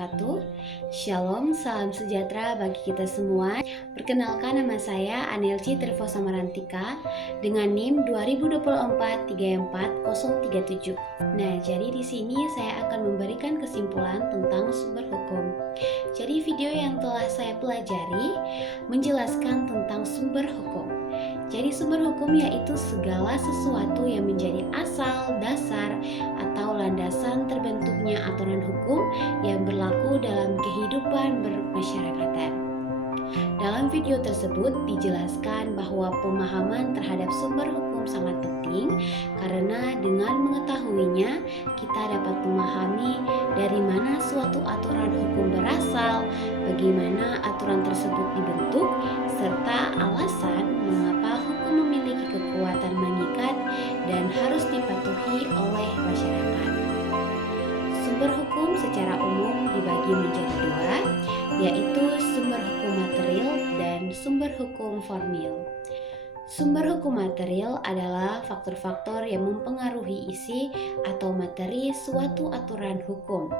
wabarakatuh. Shalom, salam sejahtera bagi kita semua. Perkenalkan, nama saya Anelci Trifosa Marantika dengan NIM 2024-34037. Nah, jadi di sini saya akan memberikan kesimpulan tentang sumber hukum. Jadi video yang telah saya pelajari menjelaskan tentang sumber hukum. Jadi sumber hukum yaitu segala sesuatu yang menjadi asal, dasar, atau landasan terbentuknya aturan hukum yang berlaku dalam kehidupan bermasyarakatan. Dalam video tersebut dijelaskan bahwa pemahaman terhadap sumber hukum sangat penting karena dengan mengetahuinya kita dapat memahami dari mana suatu aturan hukum berasal, bagaimana aturan tersebut dibentuk, serta alasan mengapa hukum memiliki kekuatan mengikat dan harus dipatuhi oleh masyarakat. Sumber hukum secara umum dibagi menjadi dua, yaitu sumber hukum material dan sumber hukum formil. Sumber hukum material adalah faktor-faktor yang mempengaruhi isi atau materi suatu aturan hukum.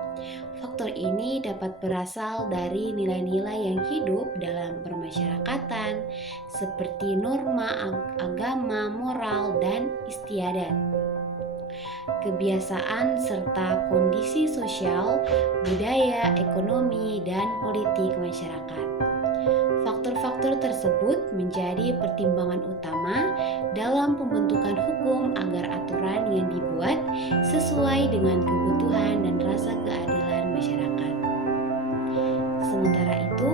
Faktor ini dapat berasal dari nilai-nilai yang hidup dalam permasyarakatan, seperti norma agama, moral, dan istiadat, kebiasaan serta kondisi sosial, budaya, ekonomi, dan politik masyarakat. Faktor-faktor tersebut menjadi pertimbangan utama dalam pembentukan hukum agar aturan yang dibuat sesuai dengan kebutuhan dan rasa keadilan masyarakat. Sementara itu,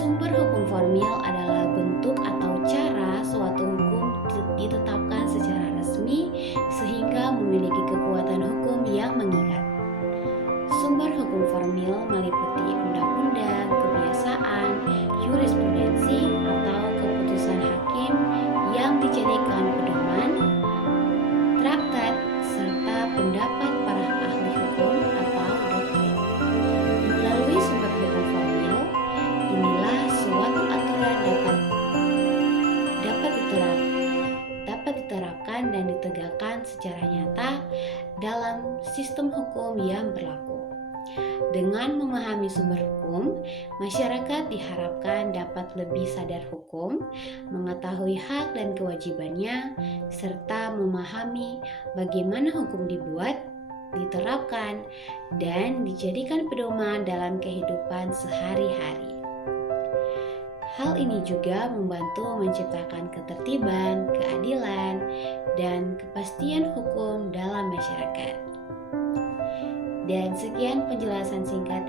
sumber hukum formil adalah bentuk atau cara suatu hukum ditetapkan secara resmi sehingga memiliki kekuatan hukum yang mengikat. Sumber hukum formil meliputi undang-undang, kebiasaan, jurisprudensi, atau keputusan hakim yang dijadikan pedoman, traktat, serta pendapat para ahli hukum atau doktrin. Melalui sumber hukum formil, inilah suatu aturan dapat diterapkan dan ditegakkan secara nyata dalam sistem hukum yang berlaku. Dengan memahami sumber hukum, masyarakat diharapkan dapat lebih sadar hukum, mengetahui hak dan kewajibannya, serta memahami bagaimana hukum dibuat, diterapkan, dan dijadikan pedoman dalam kehidupan sehari-hari. Hal ini juga membantu menciptakan ketertiban, keadilan, dan kepastian hukum dalam masyarakat. Dan sekian penjelasan singkat